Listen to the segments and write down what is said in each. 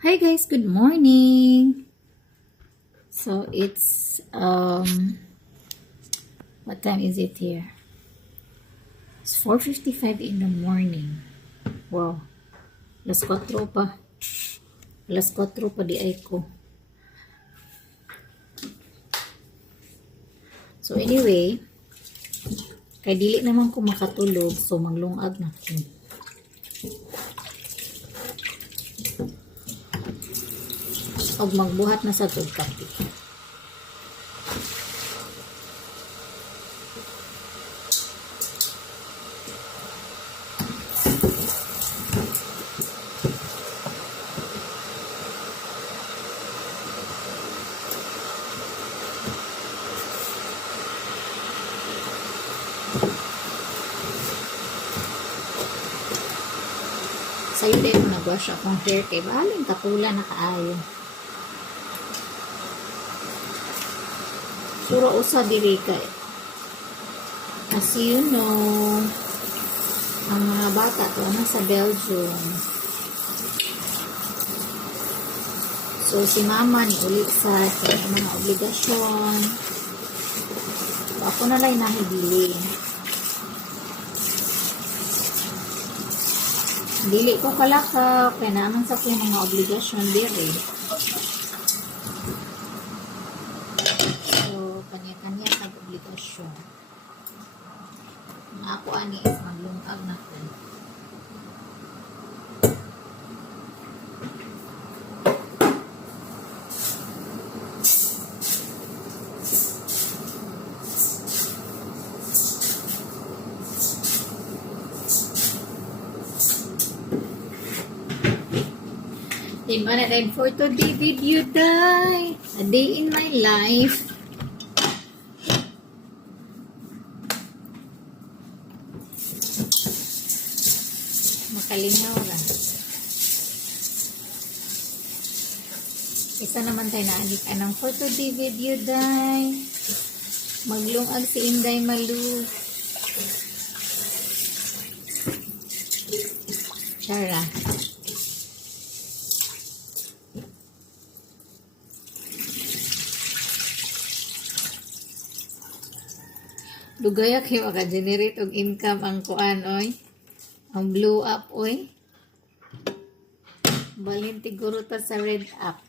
Hi guys, good morning. So it's what time is it here? It's 4:55 in the morning. Wow. Alas 4 pa. Alas 4 pa di ay ko. So anyway, kay dili naman ko makatulog, so maglungag na ko. Og magbuhat na sa tugkapi. Sa'yo din mo nag-wash akong hair kay baling kapula na kaayo. Puro usa diri kay. As you know, ang mga bata to nasa Belgium. So si mama ni ulit sa mga obligasyon. So, ako na lang nahibili. Dili ko kalakaw, kaya naman sa kaya mga obligasyon diri. So, kanya-kanya nag-obligasyon. Ang ako ani is maglungag na ko. Diba na din for today video day. A day in my life. Makalingaw lang. Isa naman tayo naadik anong for today video day. Maglungag si Inday Malu. Chara. Dugaya kayo maka-generate og income ang kuan oy. Ang blue up oy. Balin tiguro ta sa red up.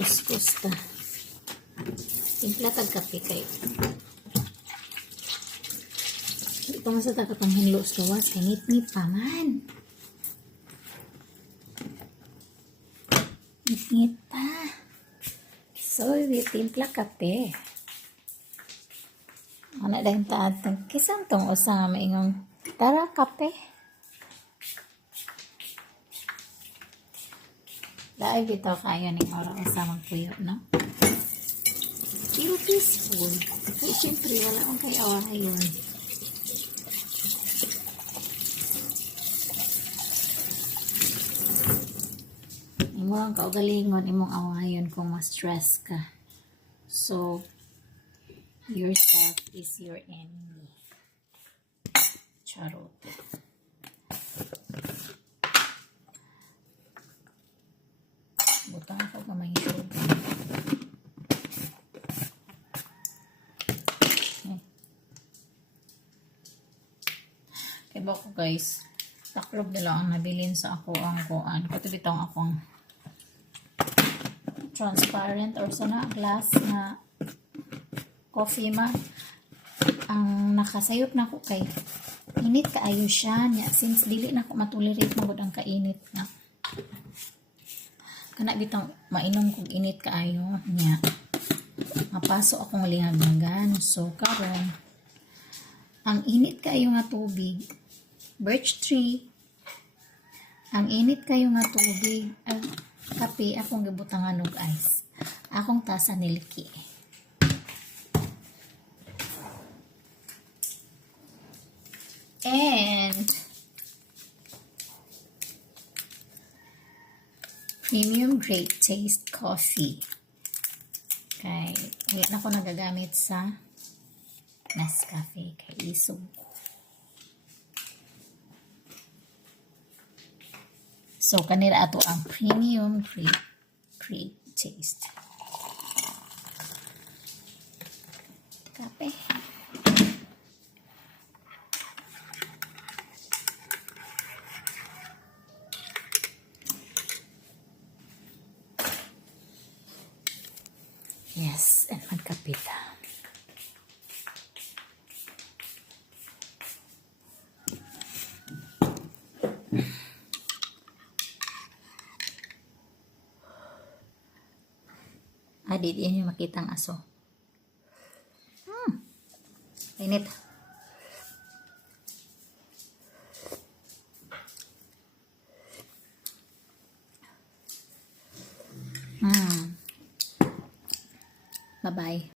Kuskus ta. Timpla kag kape kay. Ito nga sa takatang hinlos gawas kay nit-nit pa man. Nit-nit pa. So, timpla kape. Ano dahil taatang kisang tong usama ingong tara kape. Dahil bitaw kayo ng oras sa magpuyo, no? Pero peaceful. Kaya siyempre, wala akong kay awayon. Imong kaugalingon, imong awayon kung ma-stress ka. So, yourself is your enemy. Charot. Butang ako kamay sugar. Kaya ko guys, taklob na lang ang nabilin sa ako ang kuan. Katulitong akong transparent or sana glass na coffee mat. Ang nakasayop na ko kay init kaayo siya. Since dili na ko matolerate magod ang kainit na. kana bitang mainom kog init kaayo niya. Mapasok akong lingag-ngagan. So karon ang init kaayo nga tubig, birch tree. Ang init kayo nga tubig, ang kape akong gibutangan og ice. Akong tasa niliki. And premium great taste coffee. Kay wala na ko nagagamit sa Nescafe kay isog. So kanira ato ang premium great taste. Kape. Yes, and magkape ta. Di niyo makita ang aso. Init. Bye-bye.